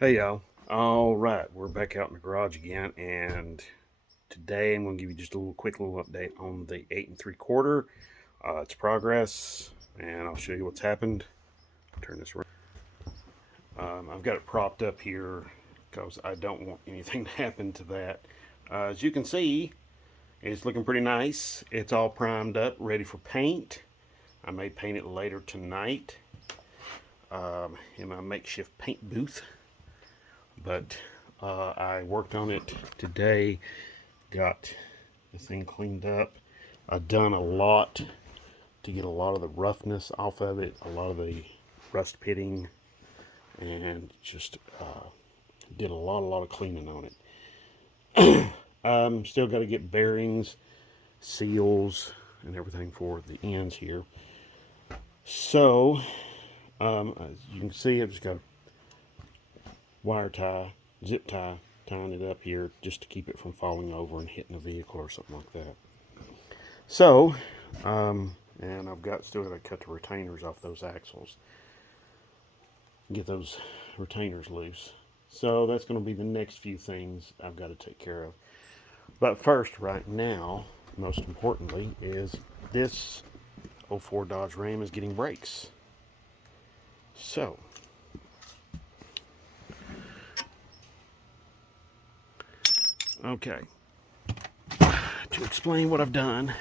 Hey y'all. All right, we're back out in the garage again, and today I'm going to give you just a quick little update on the 8 3/4. Its progress, and I'll show you what's happened. Turn this around. I've got it propped up here because I don't want anything to happen to that. As you can see, it's looking pretty nice. It's all primed up, ready for paint. I may paint it later tonight in my makeshift paint booth. But I worked on it today, got the thing cleaned up. I've done a lot to get a lot of the roughness off of it, a lot of the rust pitting, and just did a lot of cleaning on it. Still got to get bearings, seals, and everything for the ends here. So, as you can see, I've just got wire tie, zip tie, tying it up here just to keep it from falling over and hitting a vehicle or something like that. So, and I've still got to cut the retainers off those axles, get those retainers loose. So that's going to be the next few things I've got to take care of. But first, right now, most importantly, is this '04 Dodge Ram is getting brakes. So, okay, to explain what I've done,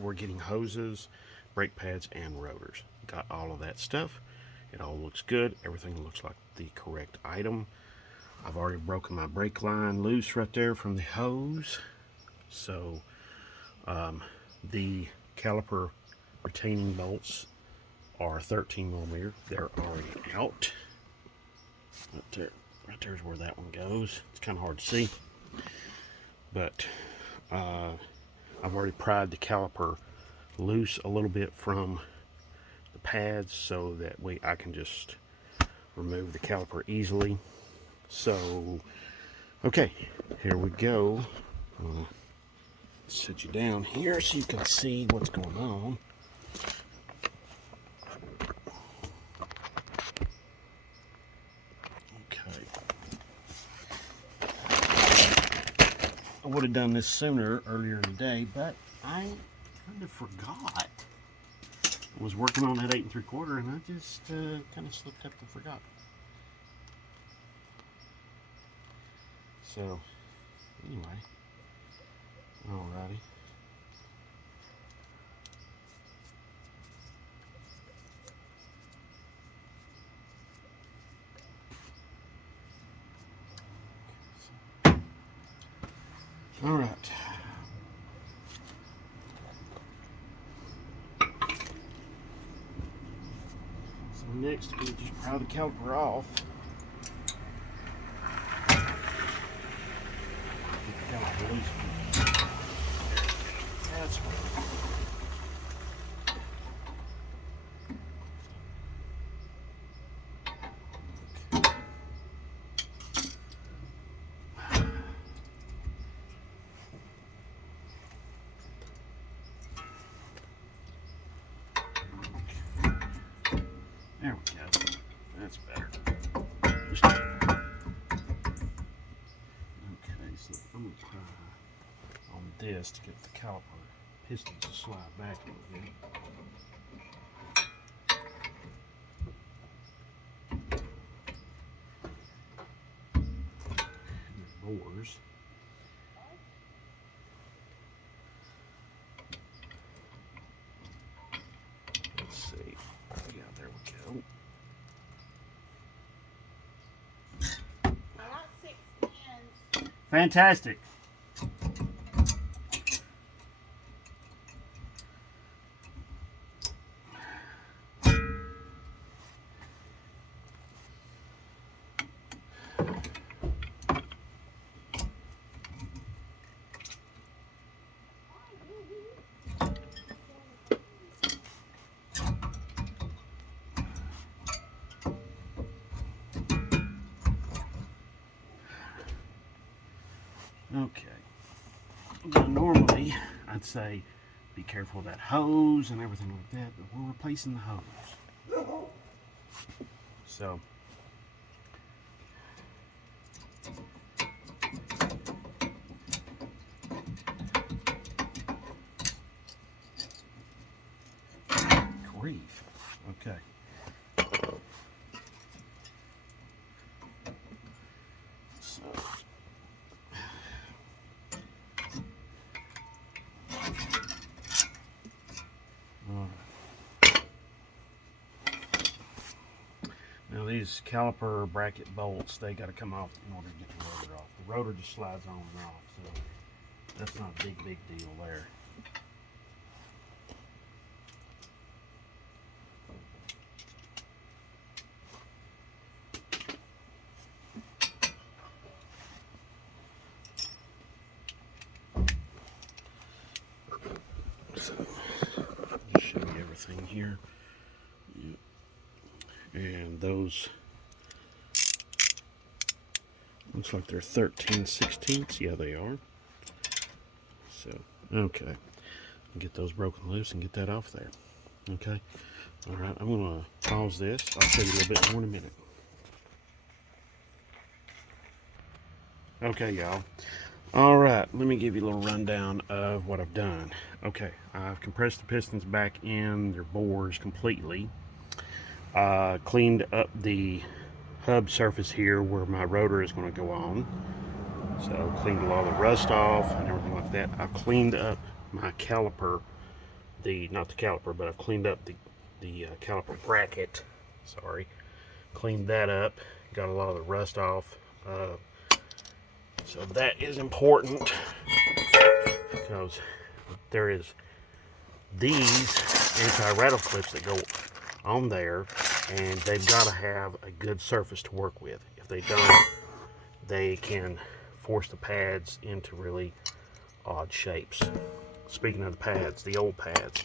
we're getting hoses, brake pads, and rotors. Got all of that stuff. It all looks good. Everything looks like the correct item. I've already broken my brake line loose right there from the hose. So the caliper retaining bolts are 13 millimeter. They're already out. Right there's where that one goes. It's kind of hard to see. But I've already pried the caliper loose a little bit from the pads so that way I can just remove the caliper easily. So, okay, here we go. Set you down here so you can see what's going on. Okay. I would have done this sooner, earlier in the day, but I kind of forgot. I was working on that 8 3/4 and I just kind of slipped up and forgot. So, anyway, alrighty. All right. So next, we just pry the caliper off. Get the caliper loose. That's right. There we go. That's better. Okay, so I'm going to pry on this to get the caliper pistons to slide back a little bit. And the bores. Let's see. Yeah, there we go. Fantastic. Okay. Now, normally, I'd say be careful of that hose and everything like that, but we're replacing the hose. So, grief. Okay. So. Now these caliper bracket bolts, they got to come off in order to get the rotor off. The rotor just slides on and off, so that's not a big deal there. So, just show you everything here. Yep. And those, looks like they're 13/16. Yeah, they are. So, okay. Get those broken loose and get that off there. Okay. All right, I'm going to pause this. I'll show you a little bit more in a minute. Okay, y'all. All right, let me give you a little rundown of what I've done. Okay, I've compressed the pistons back in their bores completely. Cleaned up the hub surface here where my rotor is going to go on. So cleaned a lot of the rust off and everything like that. I've cleaned up my caliper, not the caliper, but I've cleaned up the caliper bracket. Sorry, cleaned that up. Got a lot of the rust off. So that is important because there is these anti-rattle clips that go on there, and they've got to have a good surface to work with. If they don't, they can force the pads into really odd shapes. Speaking of the pads, the old pads,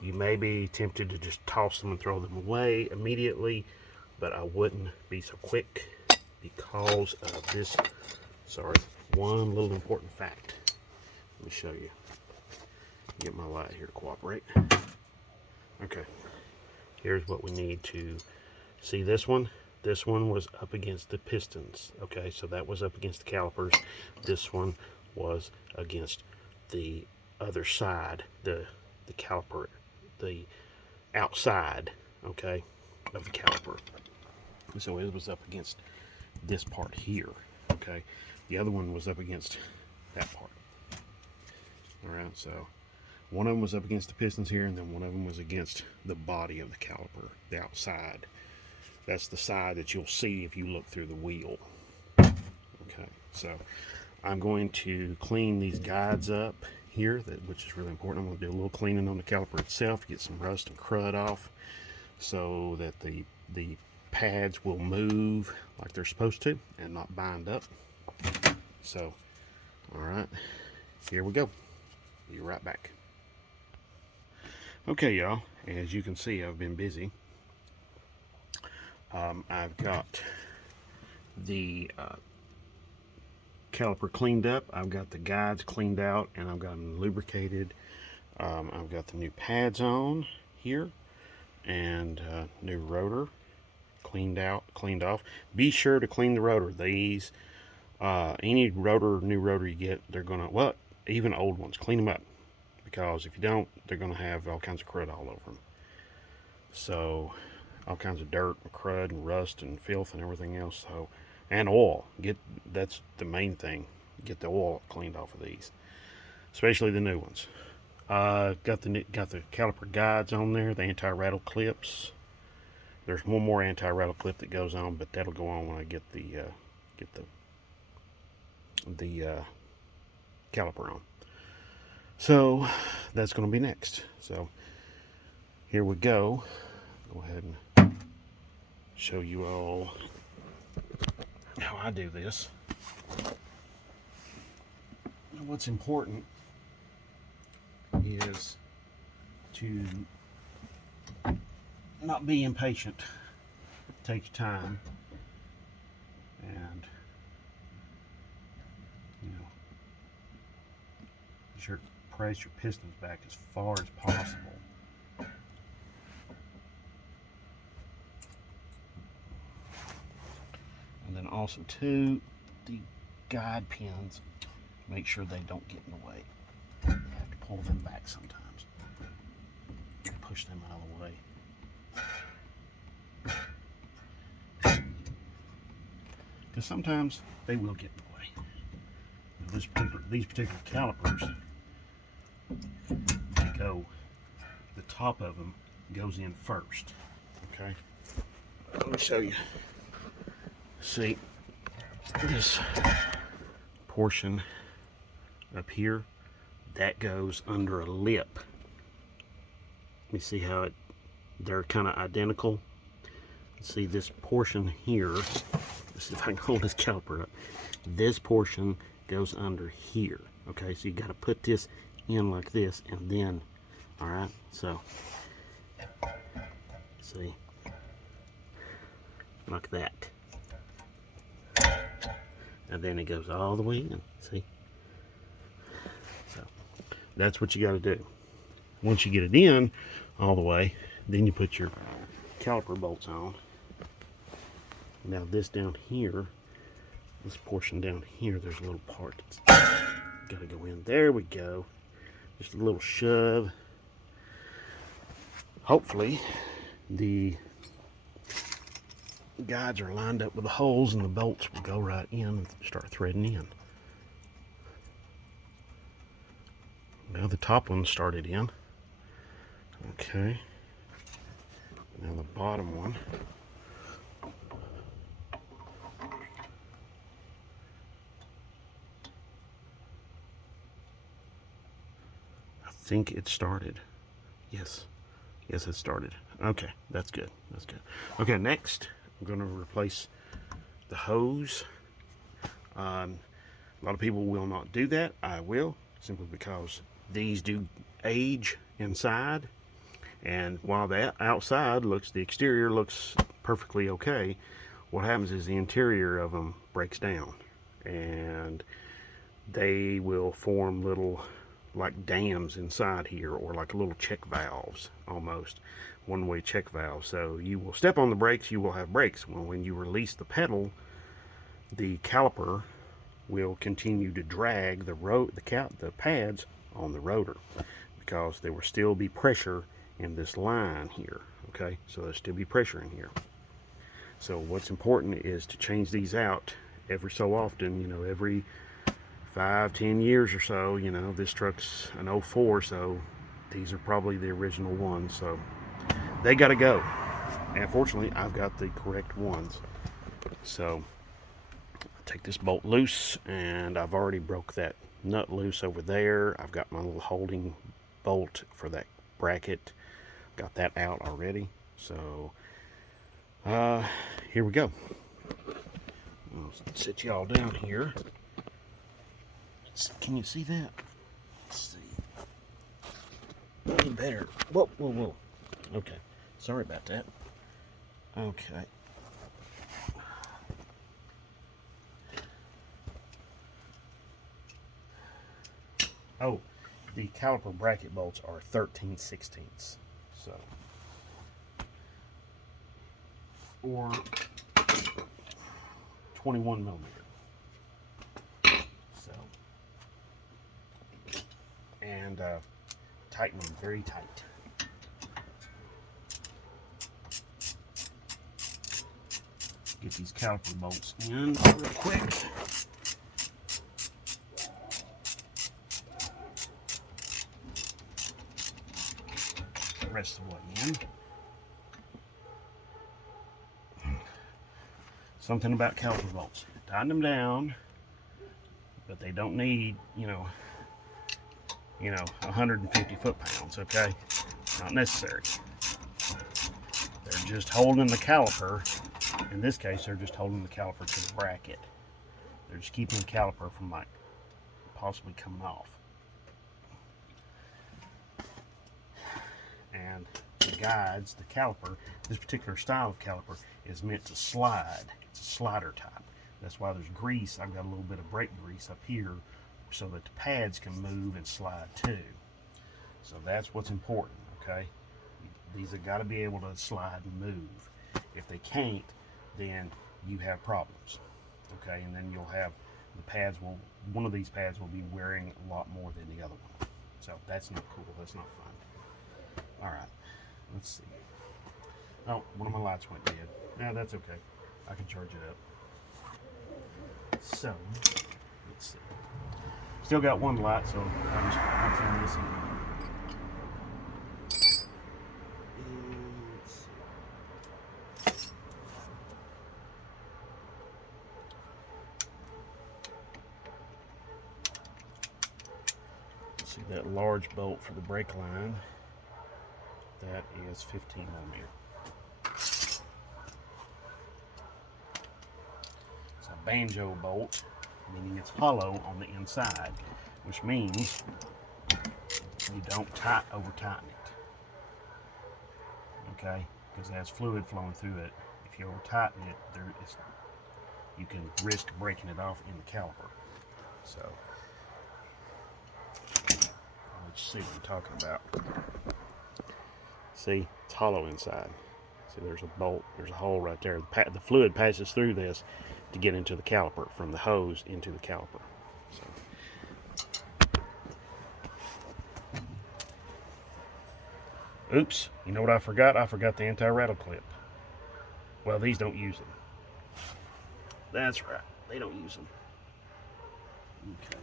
you may be tempted to just toss them and throw them away immediately, but I wouldn't be so quick because of this. Sorry, one little important fact. Let me show you. Get my light here to cooperate. Okay, here's what we need to see. This one was up against the pistons. Okay, so that was up against the calipers. This one was against the other side, the caliper, the outside, okay, of the caliper. So it was up against this part here, okay. The other one was up against that part. All right, so one of them was up against the pistons here, and then one of them was against the body of the caliper, the outside. That's the side that you'll see if you look through the wheel. Okay, so I'm going to clean these guides up here, which is really important. I'm going to do a little cleaning on the caliper itself, get some rust and crud off, so that the pads will move like they're supposed to and not bind up. So, all right, here we go. Be right back. Okay, y'all, as you can see, I've been busy. I've got the caliper cleaned up, I've got the guides cleaned out, and I've got them lubricated. I've got the new pads on here, and new rotor cleaned off. Be sure to clean the rotor. These any new rotor you get, they're gonna, well, even old ones, clean them up, because if you don't, they're gonna have all kinds of crud all over them. So all kinds of dirt and crud and rust and filth and everything else. So, and oil, that's the main thing, get the oil cleaned off of these, especially the new ones. Got the caliper guides on there, the anti-rattle clips. There's one more anti-rattle clip that goes on, but that'll go on when I get the caliper on. So that's going to be next. So here we go. Go ahead and show you all how I do this. What's important is to not be impatient. Take your time, and be sure to press your pistons back as far as possible. And then also too, the guide pins, make sure they don't get in the way. You have to pull them back sometimes. Push them out of the way. because sometimes they will get in the way. Now, these particular calipers, they go, the top of them goes in first. Okay, let me show you. See, this portion up here, that goes under a lip. Let me see how they're kind of identical. See this portion here, let's see if I can hold this caliper up. This portion goes under here. Okay, so you got to put this in like this, and then, all right, so see, like that, and then it goes all the way in. See, so that's what you got to do. Once you get it in all the way, then you put your caliper bolts on. Now this down here, this portion down here, there's a little part that's got to go in. There we go. Just a little shove. Hopefully the guides are lined up with the holes and the bolts will go right in and start threading in. Now the top one started in. Okay. Now the bottom one. I think it started. Yes. Yes, it started. Okay, that's good. That's good. Okay, next I'm going to replace the hose. A lot of people will not do that. I will, simply because these do age inside. And while the outside looks, the exterior looks perfectly okay, what happens is the interior of them breaks down. And they will form little like dams inside here, or like little check valves, almost one-way check valves. So you will step on the brakes, you will have brakes. Well, when you release the pedal, the caliper will continue to drag the pads on the rotor, because there will still be pressure in this line here. Okay, so there'll still be pressure in here. So what's important is to change these out every so often, you know, every 5-10 years or so. You know, this truck's an 04, so these are probably the original ones, so they got to go. And fortunately I've got the correct ones. So take this bolt loose, and I've already broke that nut loose over there. I've got my little holding bolt for that bracket, got that out already. So here we go. I'll sit y'all down here. Can you see that? Let's see. Any better? Whoa, whoa, whoa. Okay, sorry about that. Okay. Oh, the caliper bracket bolts are 13/16, so, or 21 millimeter. So, and tighten them very tight. Get these caliper bolts in real quick. Rest of the way in. Something about caliper bolts. Tighten them down, but they don't need, you know, 150 foot-pounds, okay? Not necessary. They're just holding the caliper. In this case, they're just holding the caliper to the bracket. They're just keeping the caliper from, like, possibly coming off. And the guides, the caliper, this particular style of caliper is meant to slide. It's a slider type. That's why there's grease. I've got a little bit of brake grease up here so that the pads can move and slide too. So that's what's important, okay? These have got to be able to slide and move. If they can't, then you have problems, okay? And then you'll have the pads one of these pads will be wearing a lot more than the other one. So that's not cool. That's not fun. All right, let's see. Oh, one of my lights went dead. No, that's okay. I can charge it up. So, let's see. Still got one light, so I'll turn this on. See that large bolt for the brake line, that is 15 millimeter. It's a banjo bolt, meaning it's hollow on the inside, which means you don't over tighten it. Okay, because it has fluid flowing through it. If you over tighten it, you can risk breaking it off in the caliper. So let's see what I'm talking about. See, it's hollow inside. See, there's a bolt, there's a hole right there. The fluid passes through this to get into the caliper, from the hose into the caliper. So. Oops, you know what I forgot? I forgot the anti-rattle clip. Well, these don't use them. That's right, they don't use them. Okay.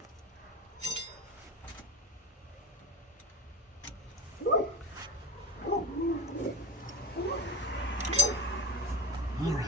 All right.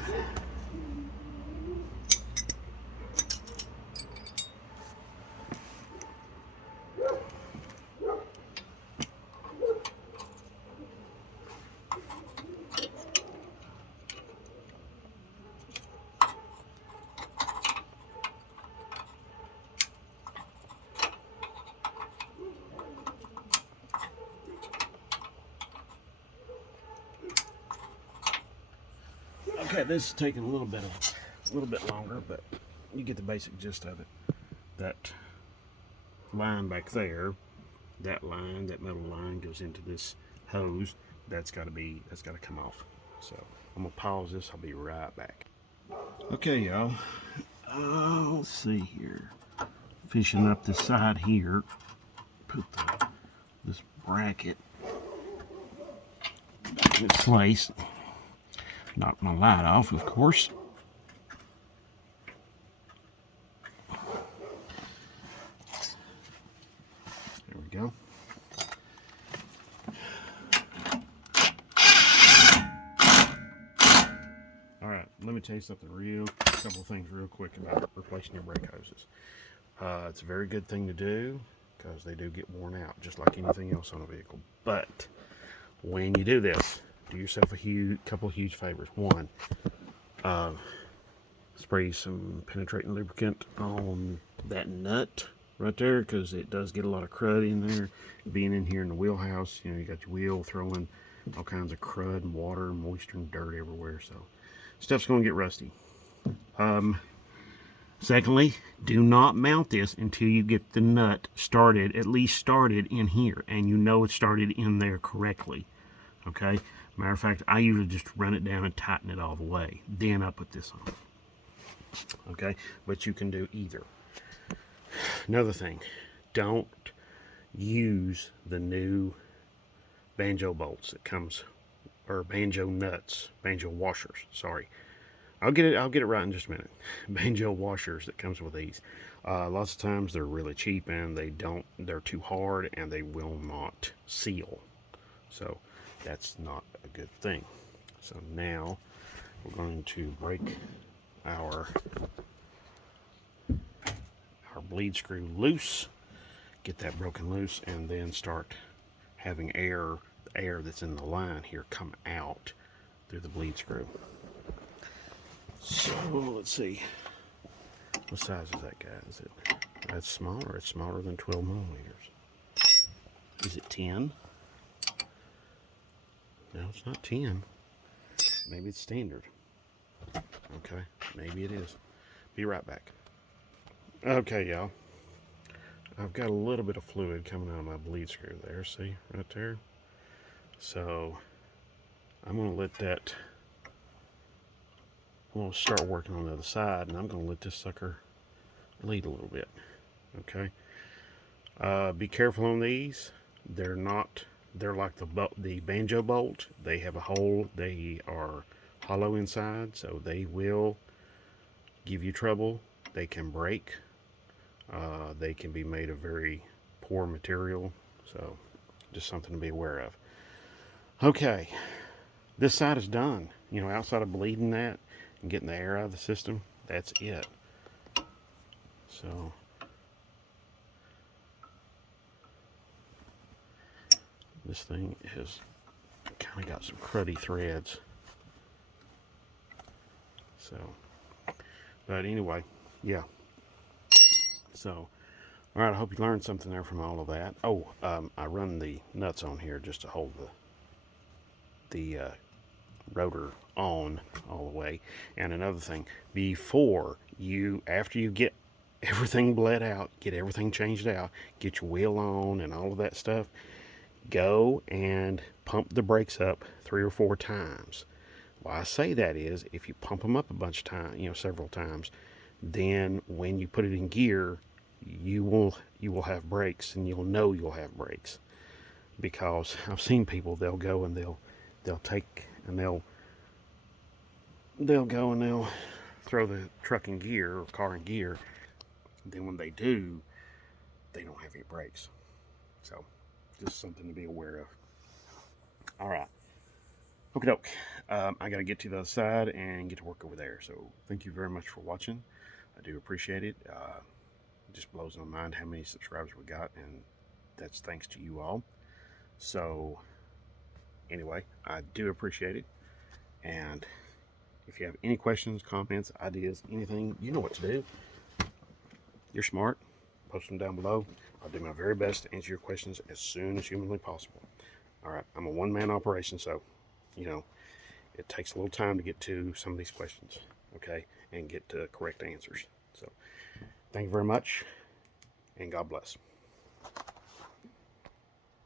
Okay, this is taking a little bit longer, but you get the basic gist of it. That line back there, that metal line goes into this hose. That's got to come off. So I'm gonna pause this. I'll be right back. Okay, y'all. Let's see here. Fishing up the side here. Put this bracket in its place. Knock my light off, of course. There we go. All right, let me tell you something a couple of things real quick about replacing your brake hoses. It's a very good thing to do because they do get worn out, just like anything else on a vehicle. But when you do this, do yourself a couple huge favors. One, spray some penetrating lubricant on that nut right there, because it does get a lot of crud in there. Being in here in the wheelhouse, you know, you got your wheel throwing all kinds of crud and water and moisture and dirt everywhere, so stuff's going to get rusty. Secondly, do not mount this until you get the nut started, at least started in here, and you know it's started in there correctly. Okay, matter of fact, I usually just run it down and tighten it all the way, then I put this on. Okay, but you can do either. Another thing, don't use the new banjo bolts that comes, or banjo nuts, banjo washers, sorry. I'll get it right in just a minute. Banjo washers that comes with these. Lots of times they're really cheap and they're too hard and they will not seal. So that's not a good thing. So now we're going to break our bleed screw loose, get that broken loose, and then start having the air that's in the line here come out through the bleed screw. So let's see, what size is that guy? Is it, that's smaller? It's smaller than 12 millimeters. Is it 10? No, it's not 10. Maybe it's standard. Okay, maybe it is. Be right back. Okay, y'all. I've got a little bit of fluid coming out of my bleed screw there. See, right there? So I'm going to let that, I'm going to start working on the other side, and I'm going to let this sucker bleed a little bit. Okay? Be careful on these. They're like the banjo bolt. They have a hole. They are hollow inside, so they will give you trouble they can break. They can be made of very poor material, so just something to be aware of. Okay, this side is done. You know, outside of bleeding that and getting the air out of the system, that's it. So this thing has kind of got some cruddy threads. So, but anyway, yeah. So, all right, I hope you learned something there from all of that. Oh, I run the nuts on here just to hold the rotor on all the way. And another thing, after you get everything bled out, get everything changed out, get your wheel on and all of that stuff, go and pump the brakes up 3 or 4 times. Why I say that is, if you pump them up a bunch of times, several times, then when you put it in gear, you will have brakes, and you'll know you'll have brakes. Because I've seen people, they'll go and they'll go and they'll throw the truck in gear or car in gear. Then when they do, they don't have any brakes. So just something to be aware of. All right. Okie doke. I got to get to the other side and get to work over there. So thank you very much for watching. I do appreciate it. It just blows my mind how many subscribers we got, and that's thanks to you all. So anyway, I do appreciate it. And if you have any questions, comments, ideas, anything, you know what to do. You're smart. Post them down below. I'll do my very best to answer your questions as soon as humanly possible. All right, I'm a one-man operation, so, it takes a little time to get to some of these questions, okay, and get to correct answers. So, thank you very much, and God bless.